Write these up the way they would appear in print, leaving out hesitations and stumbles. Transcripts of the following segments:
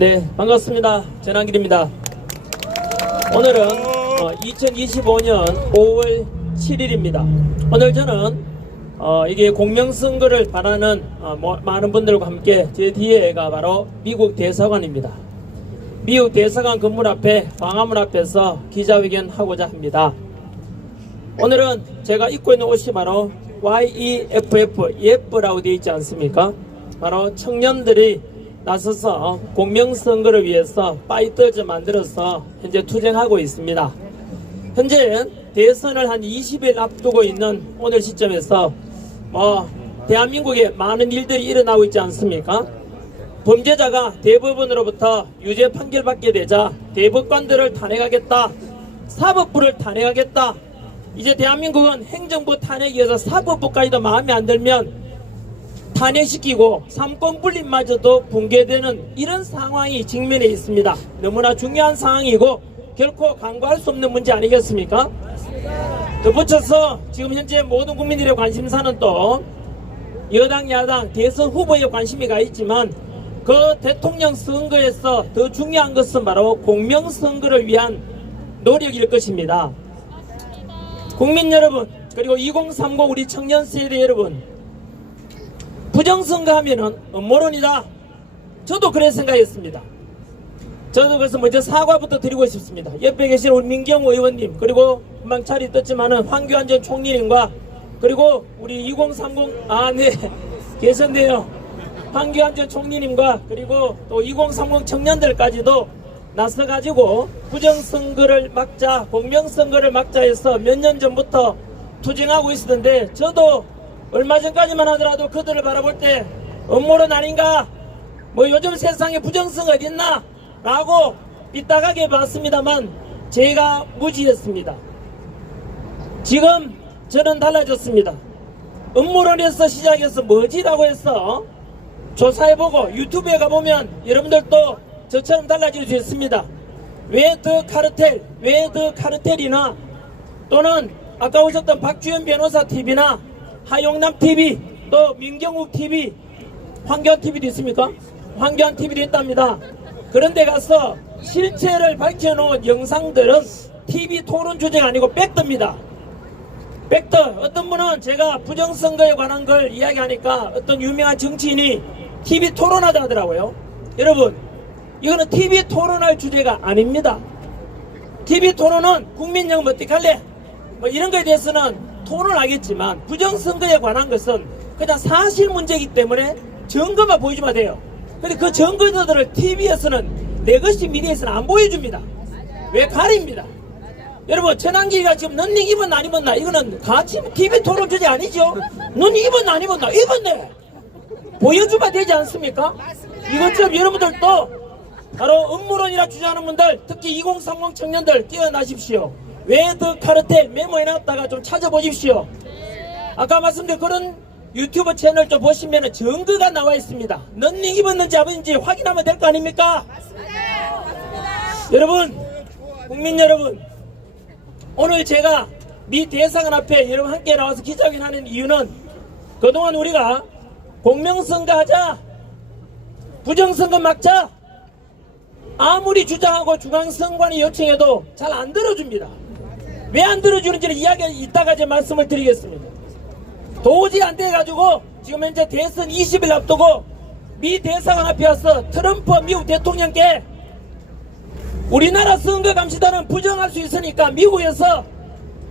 네, 반갑습니다. 전한길입니다. 오늘은 2025년 5월 7일입니다. 오늘 저는 이게 공명선거를 바라는 많은 분들과 함께 제 뒤에가 바로 미국 대사관입니다. 미국 대사관 건물 앞에 광화문 앞에서 기자회견 하고자 합니다. 오늘은 제가 입고 있는 옷이 바로 YEFF, 예쁘라고 되어 있지 않습니까? 바로 청년들이 나서서 공명선거를 위해서 파이터즈 만들어서 현재 투쟁하고 있습니다. 현재 대선을 한 20일 앞두고 있는 오늘 시점에서 대한민국에 많은 일들이 일어나고 있지 않습니까? 범죄자가 대법원으로부터 유죄 판결받게 되자 대법관들을 탄핵하겠다, 사법부를 탄핵하겠다. 이제 대한민국은 행정부 탄핵에 의해서 사법부까지도 마음에 안 들면 탄핵시키고 삼권분립마저도 붕괴되는 이런 상황이 직면해 있습니다. 너무나 중요한 상황이고 결코 간과할 수 없는 문제 아니겠습니까? 덧붙여서 지금 현재 모든 국민들의 관심사는 또 여당 야당 대선 후보에 관심이 가 있지만 그 대통령 선거에서 더 중요한 것은 바로 공명선거를 위한 노력일 것입니다. 국민 여러분, 그리고 2030 우리 청년 세대 여러분, 부정선거 하면은 음모론이다. 저도 그래 생각했습니다. 저도 그래서 먼저 사과부터 드리고 싶습니다. 옆에 계신 우리 민경우 의원님, 그리고 금방 자리 떴지만은 황교안 전 총리님과 그리고 우리 2030 네 계셨네요. 황교안 전 총리님과 그리고 또 2030 청년들까지도 나서가지고 부정선거를 막자, 공명선거를 막자 해서 몇 년 전부터 투쟁하고 있었는데 저도 얼마 전까지만 하더라도 그들을 바라볼 때 음모론 아닌가, 요즘 세상에 부정선거 어딨나 라고 삐딱하게 봤습니다만 제가 무지했습니다. 지금 저는 달라졌습니다. 음모론에서 시작해서 뭐지라고 해서 조사해보고 유튜브에 가보면 여러분들도 저처럼 달라질 수 있습니다. 왜 더 카르텔, 왜 더 카르텔이나 또는 아까 오셨던 박주현 변호사 TV나 하용남 TV, 또 민경욱 TV, 황교안 TV도 있습니까? 황교안 TV도 있답니다. 그런데 가서 실체를 밝혀놓은 영상들은 TV 토론 주제가 아니고 백더입니다. 백더. 어떤 분은 제가 부정선거에 관한 걸 이야기하니까 어떤 유명한 정치인이 TV 토론하자 하더라고요. 여러분, 이거는 TV 토론할 주제가 아닙니다. TV 토론은 국민연금 어떻게 할래? 이런 거에 대해서는 토론하겠지만 부정선거에 관한 것은 그냥 사실 문제이기 때문에 증거만 보여주면 돼요. 근데 그 증거들을 TV에서는 내 것이 미디어에서는 안 보여줍니다. 왜 가립니다. 여러분, 전환기가 지금 넌닝 입었나 안 입었나 이거는 같이 TV 토론 주제 아니죠? 넌 입었나 안 입었나? 입었네. 보여주면 되지 않습니까? 이것처럼 여러분들도 바로 음모론이라 주장하는 분들, 특히 2030 청년들 깨어나십시오. 왜 더 카르텔 메모해놨다가 좀 찾아보십시오. 아까 말씀드린 그런 유튜브 채널 좀 보시면 증거가 나와 있습니다. 넌닝 입었는지 안 입었는지 확인하면 될 거 아닙니까? 맞습니다. 여러분, 국민 여러분, 오늘 제가 미 대사관 앞에 여러분 함께 나와서 기자회견 하는 이유는 그동안 우리가 공명선거 하자, 부정선거 막자, 아무리 주장하고 중앙선관위 요청해도 잘 안 들어줍니다. 왜 안 들어주는지를 이야기 이따가 제 말씀을 드리겠습니다. 도저히 안 돼가지고 지금 현재 대선 20일 앞두고 미 대사관 앞에 와서 트럼프 미국 대통령께 우리나라 선거감시단은 부정할 수 있으니까 미국에서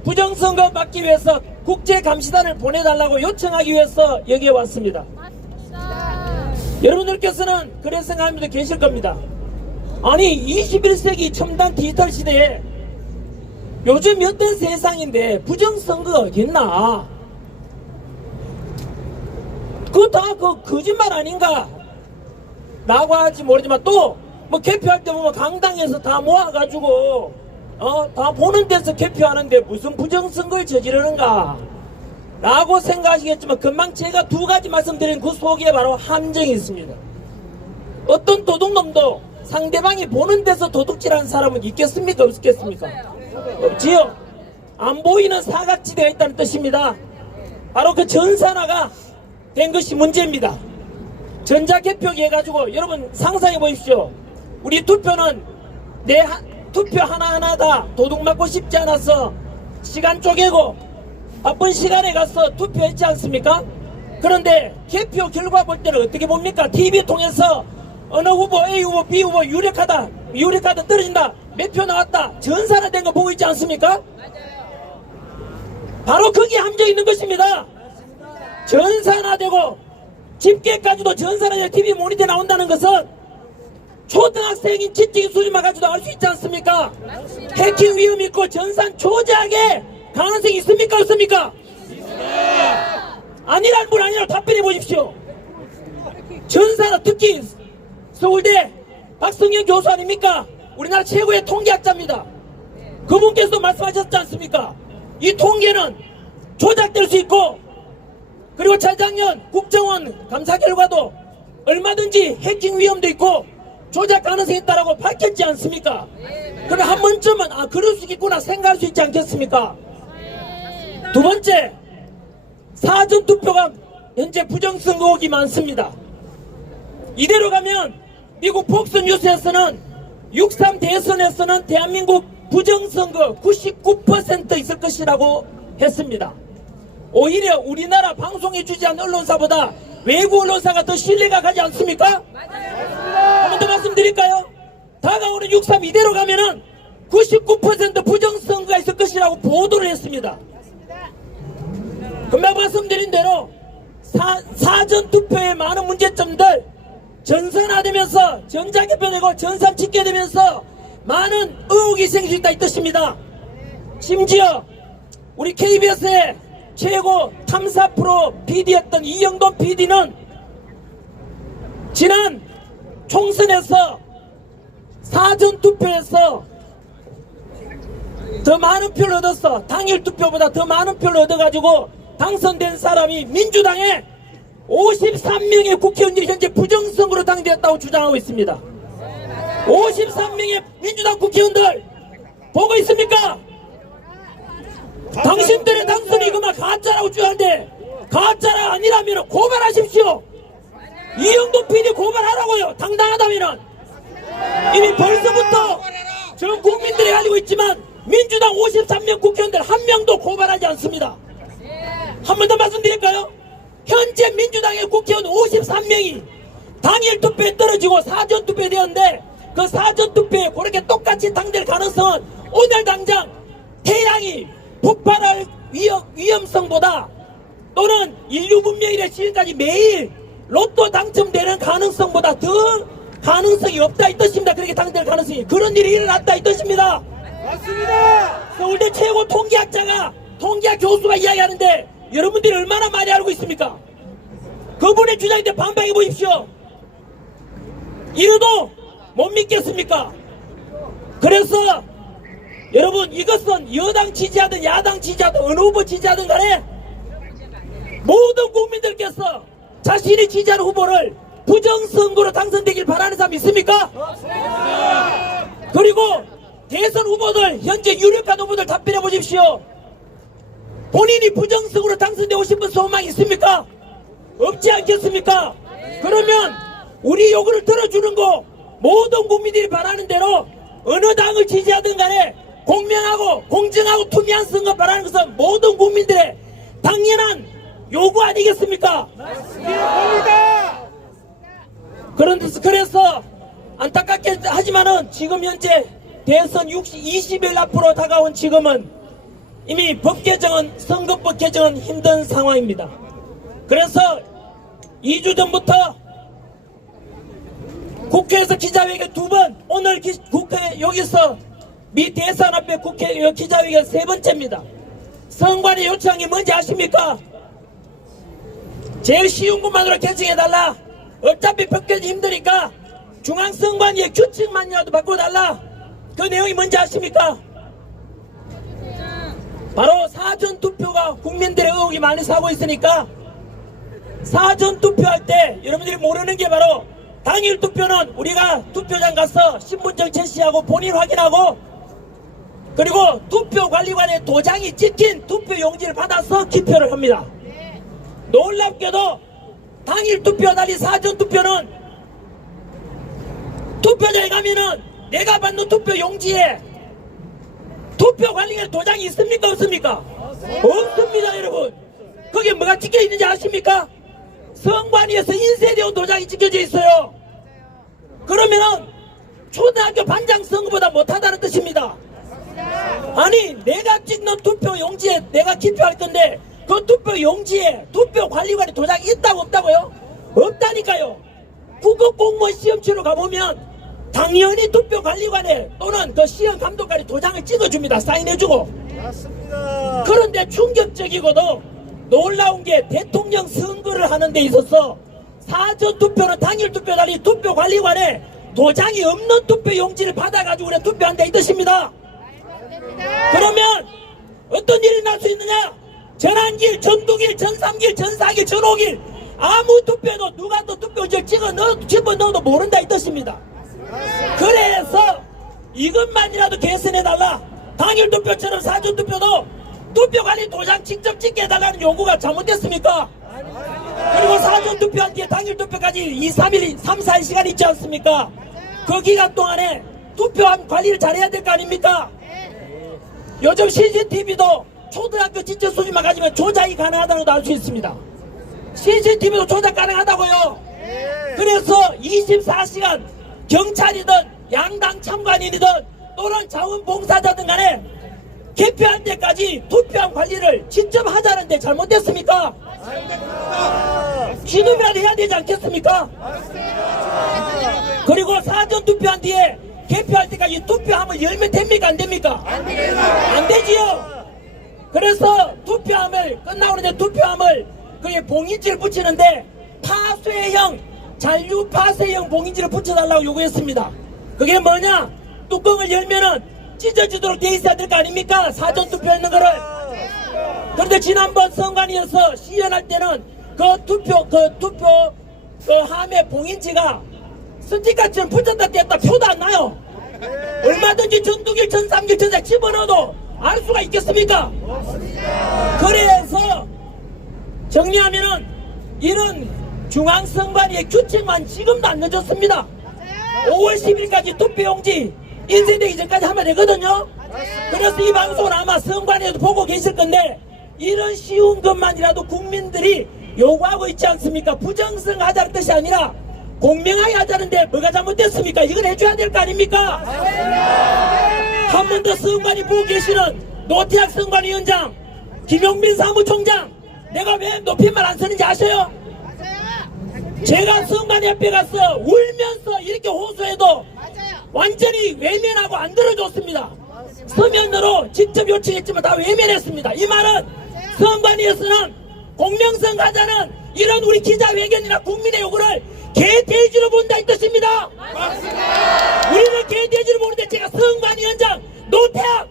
부정선거 막기 위해서 국제감시단을 보내달라고 요청하기 위해서 여기에 왔습니다. 여러분들께서는 그런 생각하는 분들 계실 겁니다. 아니 21세기 첨단 디지털 시대에 요즘 어떤 세상인데 부정선거가 어딨나? 그거 다 거짓말 아닌가? 라고 할지 모르지만 또 개표할 때 보면 강당에서 다 모아가지고 다 보는 데서 개표하는데 무슨 부정선거를 저지르는가? 라고 생각하시겠지만 금방 제가 두 가지 말씀드린 그 속에 바로 함정이 있습니다. 어떤 도둑놈도 상대방이 보는 데서 도둑질하는 사람은 있겠습니까? 없겠습니까? 없지요. 안 보이는 사각지대가 있다는 뜻입니다. 바로 그 전산화가 된 것이 문제입니다. 전자개표기 해가지고 여러분 상상해 보십시오. 우리 투표는 투표 하나하나 다 도둑맞고 싶지 않아서 시간 쪼개고 바쁜 시간에 가서 투표했지 않습니까? 그런데 개표 결과 볼 때는 어떻게 봅니까? TV 통해서 어느 후보 A 후보 B 후보 유력하다 떨어진다 몇 표 나왔다 전산화된 거 보고 있지 않습니까? 바로 거기에 함정이 있는 것입니다. 전산화되고 집계까지도 전산화되고 TV 모니터에 나온다는 것은 초등학생인 지적인 수준만 가지고도 알 수 있지 않습니까? 해킹 위험이 있고 전산 조작의 가능성이 있습니까? 없습니까? 아니란 분 아니라고 답변해 보십시오. 전산화 특히 서울대 박성경 교수 아닙니까? 우리나라 최고의 통계학자입니다. 그분께서도 말씀하셨지 않습니까? 이 통계는 조작될 수 있고 그리고 재작년 국정원 감사 결과도 얼마든지 해킹 위험도 있고 조작 가능성이 있다고 밝혔지 않습니까? 그럼 한 번쯤은 그럴 수 있구나 생각할 수 있지 않겠습니까? 두 번째, 사전투표가 현재 부정선거 의혹이 많습니다. 이대로 가면 미국 폭스뉴스에서는 6.3 대선에서는 대한민국 부정선거 99% 있을 것이라고 했습니다. 오히려 우리나라 방송에 주지 않는 언론사보다 외국 언론사가 더 신뢰가 가지 않습니까? 한 번 더 말씀드릴까요? 다가오는 6.3 이대로 가면은 99% 부정선거가 있을 것이라고 보도를 했습니다. 금방 말씀드린 대로 사전투표의 많은 문제점들 전산화되면서 전자개표되고 전산 집계되면서 많은 의혹이 생길 수 있다 이 뜻입니다. 심지어 우리 KBS의 최고 탐사 프로 PD였던 이영돈 PD는 지난 총선에서 사전투표에서 더 많은 표를 얻었어. 당일 투표보다 더 많은 표를 얻어가지고 당선된 사람이 민주당의 53명의 국회의원들이 현재 부정선거로 당되었다고 주장하고 있습니다. 53명의 민주당 국회의원들 보고 있습니까? 당신들의 당선이 이거만 가짜라고 주장하는데 가짜가 아니라면 고발하십시오. 이영돈 PD 고발하라고요. 당당하다면 이미 벌써부터 전 국민들이 알고 있지만 민주당 53명 국회의원들 한 명도 고발하지 않습니다. 한 번 더 말씀드릴까요? 현재 민주당의 국회의원 53명이 당일 투표에 떨어지고 사전투표에 되었는데 그 사전투표에 그렇게 똑같이 당될 가능성은 오늘 당장 태양이 폭발할 위험성보다 또는 인류 문명일의 지금까지 매일 로또 당첨되는 가능성보다 더 가능성이 없다 이 뜻입니다. 그렇게 당될 가능성이 그런 일이 일어났다 이 뜻입니다. 맞습니다. 서울대 최고 통계학자가 통계학 교수가 이야기하는데 여러분들이 얼마나 많이 알고 있습니까? 그분의 주장에 대해 반박해 보십시오. 이러도 못 믿겠습니까? 그래서 여러분 이것은 여당 지지하든 야당 지지하든 어느 후보 지지하든 간에 모든 국민들께서 자신이 지지하는 후보를 부정선거로 당선되길 바라는 사람 있습니까? 그리고 대선 후보들 현재 유력한 후보들 답변해 보십시오. 본인이 부정선거로 당선되고 싶은 소망이 있습니까? 없지 않겠습니까? 그러면 우리 요구를 들어주는 거 모든 국민들이 바라는 대로 어느 당을 지지하든 간에 공명하고 공정하고 투명한 선거 바라는 것은 모든 국민들의 당연한 요구 아니겠습니까? 맞습니다. 그래서 안타깝게 하지만은 지금 현재 대선 20일 앞으로 다가온 지금은 이미 법 개정은 선거법 개정은 힘든 상황입니다. 그래서 2주 전부터 국회에서 기자회견 2번 오늘 국회 여기서 미 대선 앞에 국회 기자회견 3번째입니다. 선관위 요청한 게 뭔지 아십니까? 제일 쉬운 것만으로 개정해달라. 어차피 법 개정 힘드니까 중앙선관위의 규칙만이라도 바꿔달라. 그 내용이 뭔지 아십니까? 바로 사전투표가 국민들의 의혹이 많이 사고 있으니까 사전투표할 때 여러분들이 모르는 게 바로 당일 투표는 우리가 투표장 가서 신분증 채취하고 본인 확인하고 그리고 투표관리관의 도장이 찍힌 투표용지를 받아서 기표를 합니다. 놀랍게도 당일 투표와 달리 사전투표는 투표장에 가면은 내가 받는 투표 용지에 투표 관리관 도장이 있습니까 없습니까? 없습니다 여러분. 거기에 뭐가 찍혀 있는지 아십니까? 선관위에서 인쇄되어 도장이 찍혀져 있어요. 그러면은 초등학교 반장 선거보다 못하다는 뜻입니다. 아니 내가 찍는 투표 용지에 내가 기표할 건데 그 투표 용지에 투표 관리관의 도장이 있다고 없다고요? 없다니까요. 국어 공무원 시험 치러 가보면 당연히 투표 관리관에 또는 그 시험 감독관이 도장을 찍어줍니다. 사인해주고. 맞습니다. 그런데 충격적이고도 놀라운 게 대통령 선거를 하는 데 있어서 사전 투표는 당일 투표 달리 투표 관리관에 도장이 없는 투표 용지를 받아가지고 우리가 투표한다 이 뜻입니다. 그러면 어떤 일이 날 수 있느냐? 전환길, 전두길, 전삼길, 전사길, 전오길 아무 투표도 누가 또 투표지를 집어넣어도 모른다 이 뜻입니다. 그래서 이것만이라도 개선해달라. 당일 투표처럼 사전 투표도 투표관리 도장 직접 찍게 해달라는 요구가 잘못됐습니까? 그리고 사전 투표한 뒤에 당일 투표까지 2, 3일, 3, 4일 시간이 있지 않습니까? 그 기간 동안에 투표한 관리를 잘해야 될 거 아닙니까? 요즘 CCTV도 초등학교 지적 수준만 가지면 조작이 가능하다는 것도 알 수 있습니다. CCTV도 조작 가능하다고요. 그래서 24시간 경찰이든 양당 참관인이든 또는 자원봉사자든 간에 개표할 때까지 투표한 관리를 직접 하자는데 잘못됐습니까? 지금이라도 해야 되지 않겠습니까? 그리고 사전 투표한 뒤에 개표할 때까지 투표함을 열면 됩니까? 안 됩니까? 안 되지요. 그래서 투표함을 끝나오는데 투표함을 그게 봉인지를 붙이는데 파쇄형 잔류파쇄형 봉인지를 붙여달라고 요구했습니다. 그게 뭐냐? 뚜껑을 열면은 찢어지도록 돼 있어야 될 거 아닙니까? 사전 투표했는 거를. 그런데 지난번 선관위에서 시연할 때는 그 투표 그 함에 봉인지가 스티커처럼 붙였다 뗐다 표도 안 나요. 얼마든지 전두길, 전삼길, 전사 집어넣어도 알 수가 있겠습니까? 그래서 정리하면은 이런 중앙선관위의 규칙만 지금도 안 늦었습니다. 5월 10일까지 투표용지 인쇄되기 전까지 하면 되거든요. 그래서 이 방송은 아마 선관위에도 보고 계실 건데 이런 쉬운 것만이라도 국민들이 요구하고 있지 않습니까? 부정선거하자는 뜻이 아니라 공명하게 하자는데 뭐가 잘못됐습니까? 이걸 해줘야 될 거 아닙니까? 한 번 더 선관위 보고 계시는 노태학 선관위원장, 김용민 사무총장, 내가 왜 높임말 안 쓰는지 아셔요? 제가 선관위 앞에 가서 울면서 이렇게 호소해도 완전히 외면하고 안 들어줬습니다. 서면으로 직접 요청했지만 다 외면했습니다. 이 말은 선관위에서는 공명선거하자는 이런 우리 기자회견이나 국민의 요구를 개돼지로 본다 이 뜻입니다. 우리는 개돼지로 보는데 제가 선관위원장 노태학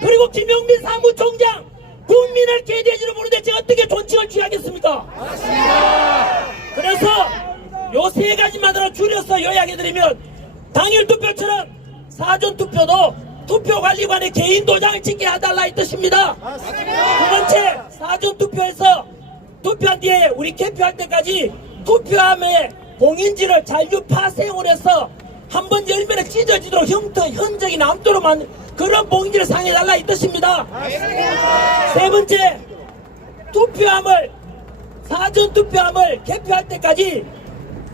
그리고 김용민 사무총장 국민을 개돼지로 보는데 제가 어떻게 존칭을 취하겠습니까? 그래서 요 세 가지만으로 줄여서 요약해드리면 당일 투표처럼 사전 투표도 투표관리관의 개인 도장을 찍게 해달라 이 뜻입니다. 두 번째, 사전 투표에서 투표한 뒤에 우리 개표할 때까지 투표함에 봉인지를 잔류 파쇄용을 해서 한 번 열면 찢어지도록 흔적이 남도록 만든 그런 봉인지를 상해달라 이 뜻입니다. 세 번째, 사전 투표함을 개표할 때까지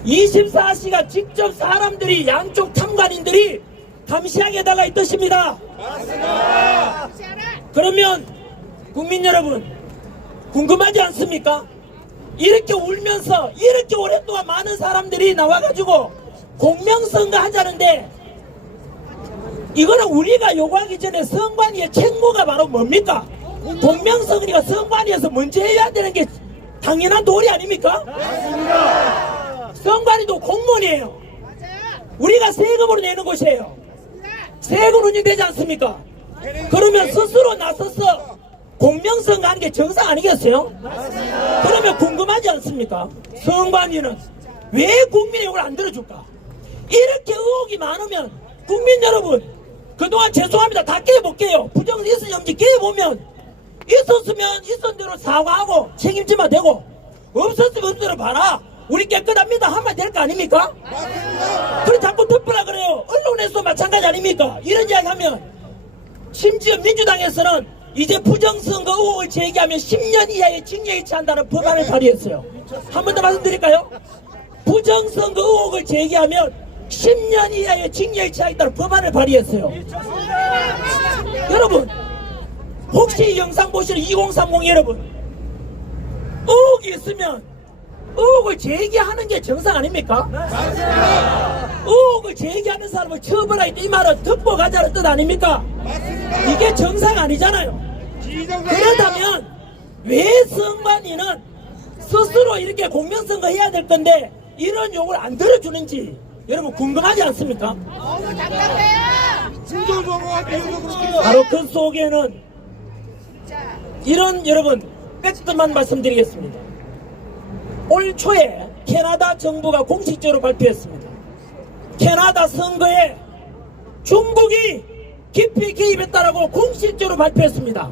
24시간 직접 사람들이 양쪽 탐관인들이 감시하게 해달라 이 뜻입니다. 그러면 국민 여러분 궁금하지 않습니까? 이렇게 울면서 이렇게 오랫동안 많은 사람들이 나와가지고 공명선거 하자는데 이거는 우리가 요구하기 전에 선관위의 책무가 바로 뭡니까? 공명선거니까 선관위에서 먼저 해야 되는 게 당연한 도리 아닙니까? 선관위도 공무원이에요. 우리가 세금으로 내는 곳이에요. 세금 운영되지 않습니까? 그러면 스스로 나서서 공명선거 하는 게 정상 아니겠어요? 그러면 궁금하지 않습니까? 선관위는 왜 국민의 요구를 안 들어줄까? 이렇게 의혹이 많으면 국민 여러분 그동안 죄송합니다. 다 깨볼게요. 부정선 있었는지 없는지 깨보면 있었으면 있었던 대로 사과하고 책임지면 되고 없었으면 없던 대로 봐라. 우리 깨끗합니다 하면 될 거 아닙니까? 그래 자꾸 덮으라 그래요. 언론에서도 마찬가지 아닙니까? 이런 이야기 하면 심지어 민주당에서는 이제 부정선거 의혹을 제기하면 10년 이하의 징역에 처한다는 법안을 발의했어요. 한 번 더 말씀드릴까요? 부정선거 의혹을 제기하면 10년 이하의 징역에 처하겠다는 법안을 발의했어요. 여러분 혹시 이 영상 보시는 2030 여러분, 의혹이 있으면 의혹을 제기하는 게 정상 아닙니까? 의혹을 제기하는 사람을 처벌하겠다 이 말은 듣고 가자는 뜻 아닙니까? 이게 정상 아니잖아요. 그렇다면 왜 선관위는 스스로 이렇게 공명선거 해야 될 건데 이런 용을 안 들어주는지 여러분 궁금하지 않습니까? 바로 그 속에는 이런 여러분 팩트만 말씀드리겠습니다. 올 초에 캐나다 정부가 공식적으로 발표했습니다. 캐나다 선거에 중국이 깊이 개입했다라고 공식적으로 발표했습니다.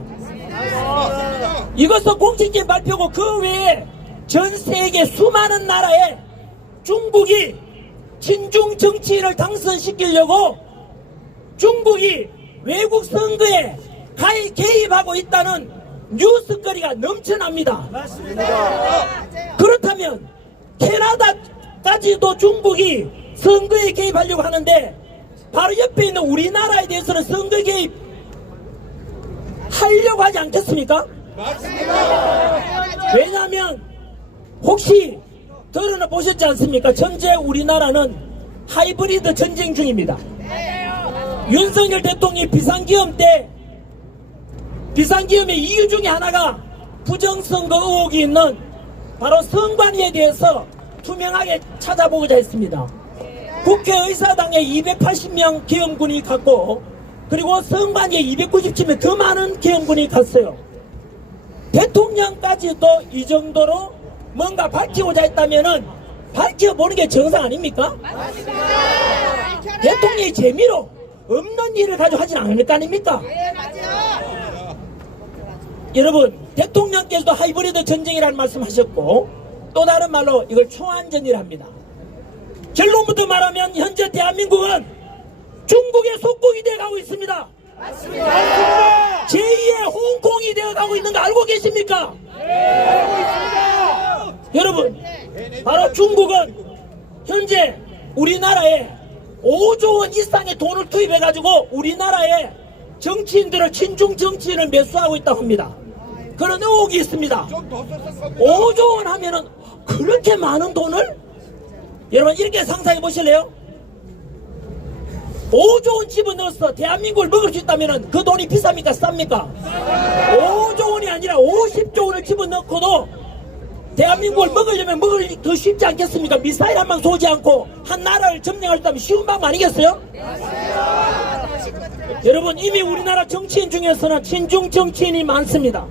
이것은 공식적인 발표고 그 외에 전 세계 수많은 나라에 중국이 친중 정치인을 당선시키려고 중국이 외국 선거에 개입하고 있다는 뉴스거리가 넘쳐납니다. 그렇다면 캐나다까지도 중국이 선거에 개입하려고 하는데 바로 옆에 있는 우리나라에 대해서는 선거 개입 하려고 하지 않겠습니까? 왜냐하면 혹시 드러나 보셨지 않습니까? 현재 우리나라는 하이브리드 전쟁 중입니다. 윤석열 대통령이 비상기업 때 비상기업의 이유 중에 하나가 부정선거 의혹이 있는 바로 선관위에 대해서 투명하게 찾아보고자 했습니다. 국회의사당에 280명 계엄군이 갔고 그리고 선관위에 297명 더 많은 계엄군이 갔어요. 대통령까지도 이 정도로 뭔가 밝히고자 했다면은 밝혀보는 게 정상 아닙니까? 대통령이 재미로 없는 일을 가지고 하진 않을 거 아닙니까? 여러분 대통령께서도 하이브리드 전쟁이라는 말씀 하셨고 또 다른 말로 이걸 초안전이랍니다. 결론부터 말하면 현재 대한민국은 중국의 속국이 되어가고 있습니다. 맞습니다. 제2의 홍콩이 되어가고 있는 거 알고 계십니까? 알고 있습니다. 여러분 바로 중국은 현재 우리나라에 5조 원 이상의 돈을 투입해가지고 우리나라에 정치인들을 친중 정치인을 매수하고 있다고 합니다. 그런 의혹이 있습니다. 5조 원 하면은 그렇게 많은 돈을 여러분 이렇게 상상해 보실래요? 5조 원 집어넣어서 대한민국을 먹을 수 있다면 그 돈이 비쌉니까 쌉니까? 5조 원이 아니라 50조 원을 집어넣고도 대한민국을 먹으려면 먹을 더 쉽지 않겠습니까? 미사일 한 방 쏘지 않고 한 나라를 점령할 수 있다면 쉬운 방법 아니겠어요? 여러분 이미 우리나라 정치인 중에서는 친중 정치인이 많습니다.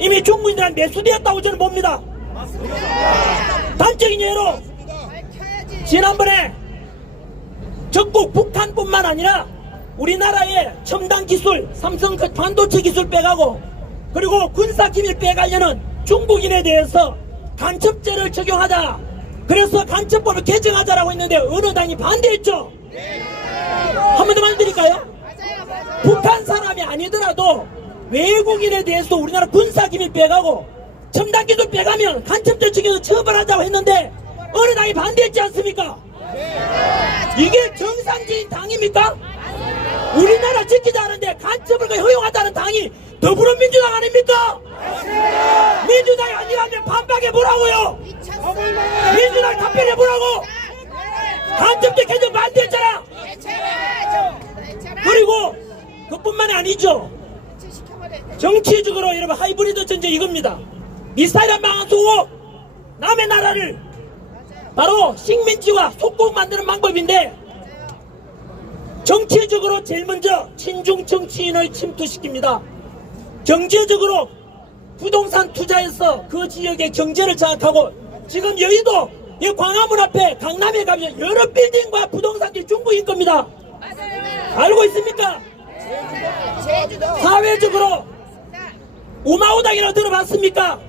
이미 중국인들한테 매수되었다고 저는 봅니다. 단적인 예로 지난번에 적국 북한뿐만 아니라 우리나라의 첨단 기술 삼성 반도체 기술 빼가고 그리고 군사 기밀 빼가려는 중국인에 대해서 간첩죄를 적용하자, 그래서 간첩법을 개정하자라고 했는데 어느 당이 반대했죠? 한 번 더 말씀드릴까요? 북한 사람이 아니더라도 외국인에 대해서 우리나라 군사 기밀 빼가고 첨단 기술 빼가면 간첩죄 적용해서 처벌하자고 했는데 어느 당이 반대했지 않습니까? 이게 정상적인 당입니까? 우리나라 지키자 하는데 간첩을 허용하자는 당이 더불어민주당 아닙니까? 민주당이 아니라면 반박해 보라고요. 민주당 답변해 보라고. 간첩죄 개정 반대했잖아. 그리고 그뿐만이 아니죠. 정치적으로 여러분 하이브리드 전쟁 이겁니다. 미사일 한 방 안 쏘고 남의 나라를 바로 식민지와 속국 만드는 방법인데 정치적으로 제일 먼저 친중 정치인을 침투시킵니다. 경제적으로 부동산 투자해서 그 지역의 경제를 장악하고 지금 여의도 이 광화문 앞에 강남에 가면 여러 빌딩과 부동산들이 중국인 겁니다. 알고 있습니까? 사회적으로 우마오당이라고 들어봤습니까?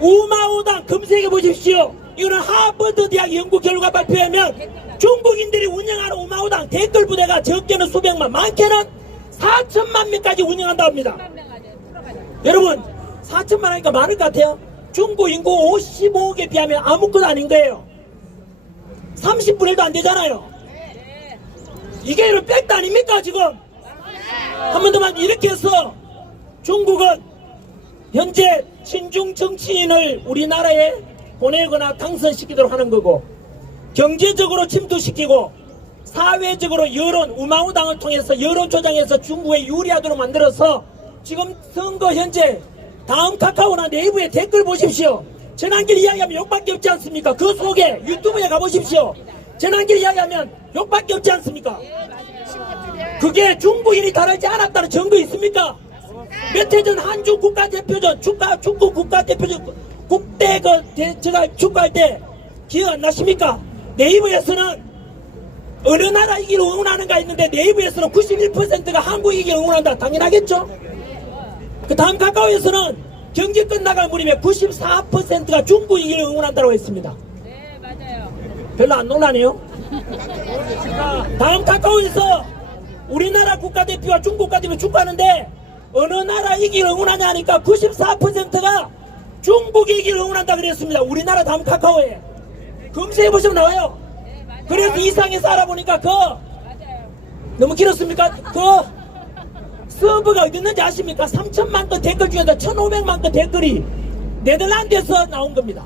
우마오당 검색해 보십시오. 이거는 하버드 대학 연구 결과 발표하면 중국인들이 운영하는 우마우당 댓글 부대가 적게는 수백만, 많게는 4천만 명까지 운영한다고 합니다. 여러분 4천만 하니까 많을 것 같아요? 중국 인구 55억에 비하면 아무것도 아닌 거예요. 30분의 1도 안 되잖아요. 이게 이런 팩트 아닙니까 지금? 한 번 더만 이렇게 해서 중국은 현재 친중 정치인을 우리나라에 보내거나 당선시키도록 하는 거고, 경제적으로 침투시키고 사회적으로 여론 우마우당을 통해서 여론 조장해서 중국에 유리하도록 만들어서 지금 선거 현재 다음 카카오나 네이버에 댓글 보십시오. 전환길 이야기하면 욕밖에 없지 않습니까? 그 속에 유튜브에 가보십시오. 전환길 이야기하면 욕밖에 없지 않습니까? 그게 중국인이 다르지 않았다는 증거 있습니까? 몇 해 전 한중 국가대표전 축구 국가대표전 국대 제가 축구할 때 기억 안 나십니까? 네이버에서는 어느 나라 이기를 응원하는가 했는데 네이버에서는 91%가 한국 이기를 응원한다. 당연하겠죠? 그 다음 카카오에서는 경기 끝나갈 무렵에 94%가 중국 이기를 응원한다고 했습니다. 네, 맞아요. 별로 안 놀라네요. 다음 카카오에서 우리나라 국가대표와 중국 국가대표 축구하는데 어느 나라 이기를 응원하냐 하니까 94%가 중국 이기를 응원한다 그랬습니다. 우리나라 다음 카카오에 검색해보시면 나와요. 그래서 이상해서 알아보니까 너무 길었습니까? 서버가 어디 있는지 아십니까? 3천만 건 댓글 중에서 1,500만 건 댓글이 네덜란드에서 나온 겁니다.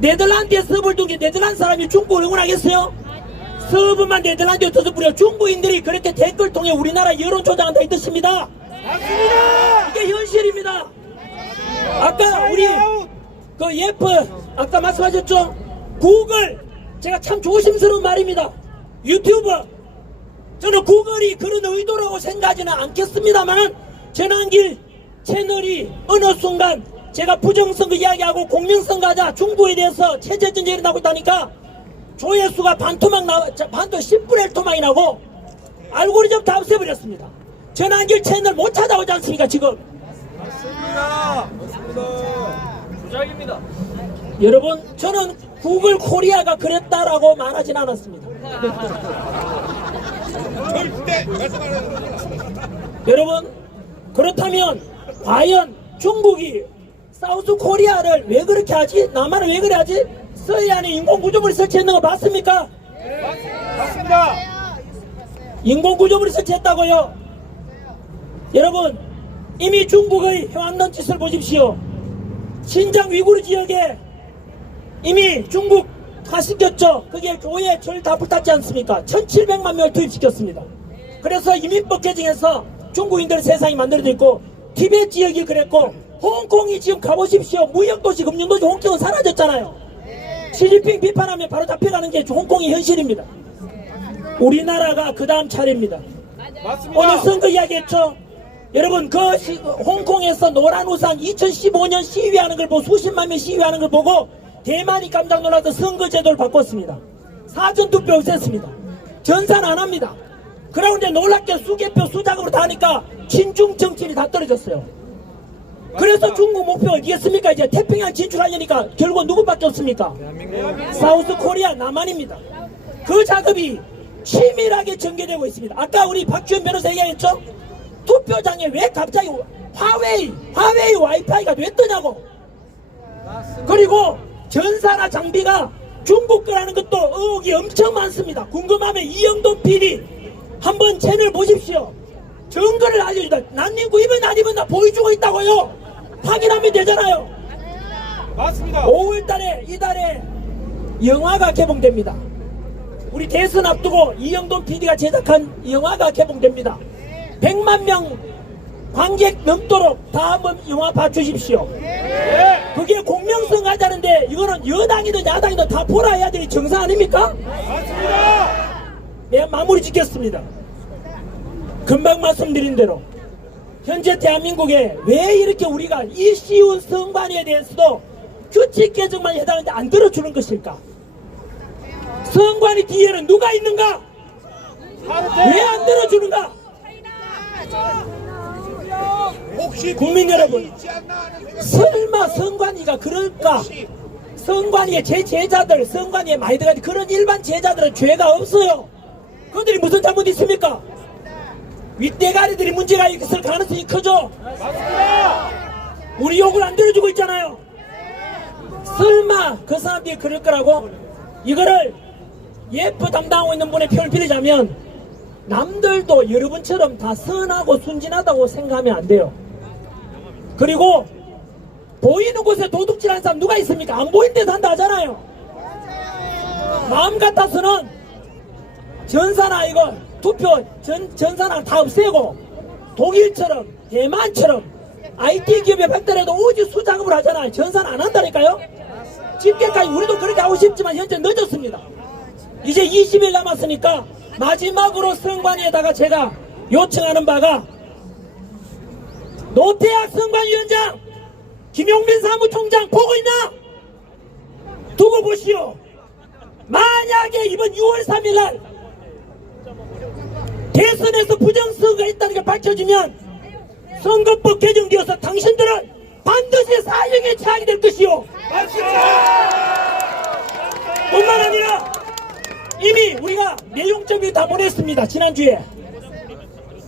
네덜란드에 서버를 둔 게 네덜란드 사람이 중국을 응원하겠어요? 서버만 네덜란드에 터서 뿌려 중국인들이 그렇게 댓글 통해 우리나라 여론 조장한다 이 뜻입니다. 맞습니다. 이게 현실입니다. 아까 우리 아까 말씀하셨죠? 구글, 제가 참 조심스러운 말입니다. 유튜브, 저는 구글이 그런 의도라고 생각하지는 않겠습니다만 전환길 채널이 어느 순간 제가 부정선거 이야기하고 공명선거 하자 중국에 대해서 체제전쟁이 일어나고 있다니까 조회수가 반도 10분의 1 토막이 나고 알고리즘 다 없애버렸습니다. 전환길 채널 못 찾아오지 않습니까 지금? 맞습니다. 조작입니다. 여러분 저는 구글 코리아가 그랬다라고 말하진 않았습니다. 절대 말씀 안 해요. 여러분 그렇다면 과연 중국이 사우스 코리아를 왜 그렇게 하지? 남한을 왜 그래 하지? 서해안에 인공구조물이 설치했는 거 맞습니까? 맞습니다. 인공구조물이 설치했다고요? 여러분 이미 중국의 해왕론 짓을 보십시오. 신장 위구르 지역에 이미 중국 다 시켰죠. 그게 교회 절 다 불탔지 않습니까? 1,700만 명을 투입시켰습니다. 그래서 이민법 개정해서 중국인들 세상이 만들어져 있고 티베트 지역이 그랬고 홍콩이 지금 가보십시오. 무역도시 금융도시 홍콩은 사라졌잖아요. 시진핑 비판하면 바로 잡혀가는 게 홍콩의 현실입니다. 우리나라가 그 다음 차례입니다. 맞습니다. 오늘 선거 이야기했죠. 여러분 홍콩에서 노란 우산 2015년 시위하는 걸 보고 수십만 명 시위하는 걸 보고 대만이 깜짝 놀라서 선거제도를 바꿨습니다. 사전투표 없앴습니다. 전산 안 합니다. 그런데 놀랍게 수개표 수작업으로 다 하니까 친중 정치인이 다 떨어졌어요. 그래서 중국 목표가 어디겠습니까? 이제 태평양 진출하려니까 결국 누구밖에 없습니까? 사우스 코리아 남한입니다. 그 작업이 치밀하게 전개되고 있습니다. 아까 우리 박주현 변호사 얘기했죠? 투표장에 왜 갑자기 화웨이 와이파이가 왜 뜨냐고. 그리고 전사나 장비가 중국 거라는 것도 의혹이 엄청 많습니다. 궁금하면 이영돈 PD 한번 채널 보십시오. 증거를 알려주다. 난닝구 입은 안 입은 다 보여주고 있다고요. 확인하면 되잖아요. 맞습니다. 5월달에 이달에 영화가 개봉됩니다. 우리 대선 앞두고 이영돈 PD가 제작한 영화가 개봉됩니다. 100만 명 관객 넘도록 다 한번 영화 봐주십시오. 그게 공명성 하자는데 이거는 여당이든 야당이든 다 보라 해야 되는 정상 아닙니까? 맞습니다. 내가 마무리 짓겠습니다. 금방 말씀드린 대로 현재 대한민국에 왜 이렇게 우리가 이 쉬운 선관위에 대해서도 규칙 개정만 해달라는데 안 들어주는 것일까? 선관위 뒤에는 누가 있는가? 왜 안 들어주는가? 혹시 국민 여러분, 있지 않나 하는 생각. 설마 선관위가 그럴까? 성관위의 제 제자들, 성관위에 많이 들어가는 그런 일반 제자들은 죄가 없어요. 그들이 무슨 잘못 있습니까? 윗대가리들이 문제가 있을 가능성이 크죠. 맞습니다. 우리 욕을 안 들어주고 있잖아요. 설마 그 사람들이 그럴 거라고? 이거를 예프 담당하고 있는 분의 표현을 빌리자면 남들도 여러분처럼 다 선하고 순진하다고 생각하면 안 돼요. 그리고 보이는 곳에 도둑질하는 사람 누가 있습니까? 안 보이는 데서 한다 하잖아요. 마음 같아서는 전사나 이거 투표 전사나 다 없애고 독일처럼 대만처럼 IT 기업에 발달해도 오직 수작업을 하잖아요. 전사는 안 한다니까요. 집계까지 우리도 그렇게 하고 싶지만 현재 늦었습니다. 이제 20일 남았으니까 마지막으로 선관위에다가 제가 요청하는 바가 노태학 선관위원장, 김용민 사무총장 보고 있나? 두고 보시오. 만약에 이번 6월 3일날 대선에서 부정선거가 있다는 게 밝혀지면 선거법 개정되어서 당신들은 반드시 사형에 처하게 될 것이오. 뿐만 아니라 이미 우리가 내용점이 다 보냈습니다. 지난주에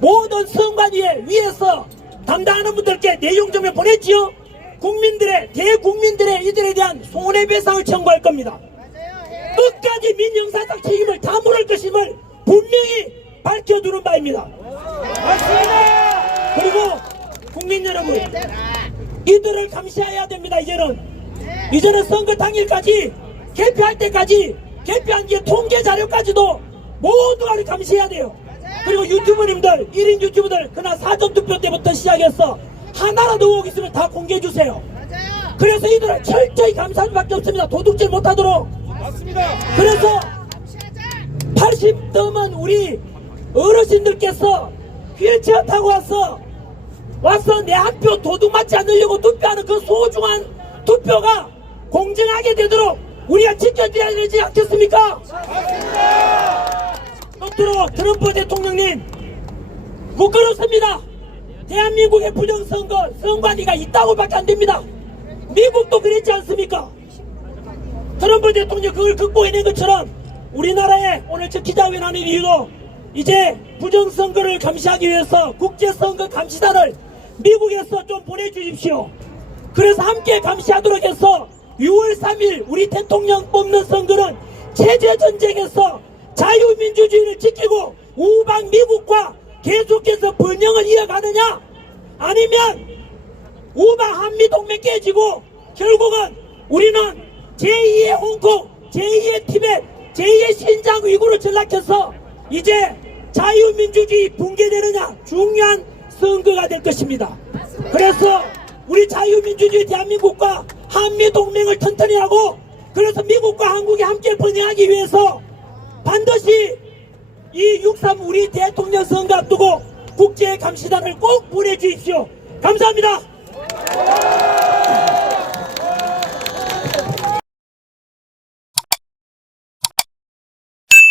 모든 선관위에 위에서 담당하는 분들께 내용점을 보냈지요. 대국민들의 이들에 대한 손해배상을 청구할 겁니다. 끝까지 민영사상 책임을 다 물을 것임을 분명히 밝혀두는 바입니다. 맞습니다. 그리고 국민 여러분, 이들을 감시해야 됩니다. 이제는 선거 당일까지 개표할 때까지 개표한 게 통계 자료까지도 모두가 감시해야 돼요. 그리고 유튜버님들, 1인 유튜버들 그날 사전투표 때부터 시작해서 하나라도 의혹 있으면 다 공개해 주세요. 그래서 이들을 철저히 감시할 수밖에 없습니다. 도둑질 못하도록. 맞습니다. 그래서 80 넘은 우리 어르신들께서 휠체어 타고 와서 내 한 표 도둑 맞지 않으려고 투표하는 그 소중한 투표가 공정하게 되도록 우리가 지켜드려야 되지 않겠습니까? 맞습니다. 끝으로 트럼프 대통령님, 부끄럽습니다. 대한민국의 부정선거 선관위가 있다고밖에 안 됩니다. 미국도 그랬지 않습니까? 트럼프 대통령 그걸 극복해낸 것처럼 우리나라에 오늘 저 기자회견 하는 이유도 이제 부정선거를 감시하기 위해서 국제선거 감시단을 미국에서 좀 보내주십시오. 그래서 함께 감시하도록 해서 6월 3일 우리 대통령 뽑는 선거는 체제전쟁에서 자유민주주의를 지키고 우방 미국과 계속해서 번영을 이어가느냐, 아니면 우방 한미동맹 깨지고 결국은 우리는 제2의 홍콩, 제2의 티벳, 제2의 신장 위구르 전락해서 이제 자유민주주의 붕괴되느냐, 중요한 선거가 될 것입니다. 그래서 우리 자유민주주의 대한민국과 한미동맹을 튼튼히 하고, 그래서 미국과 한국이 함께 번영하기 위해서 반드시 이 6.3 우리 대통령 선거 앞두고 국제감시단을 꼭 보내주십시오. 감사합니다.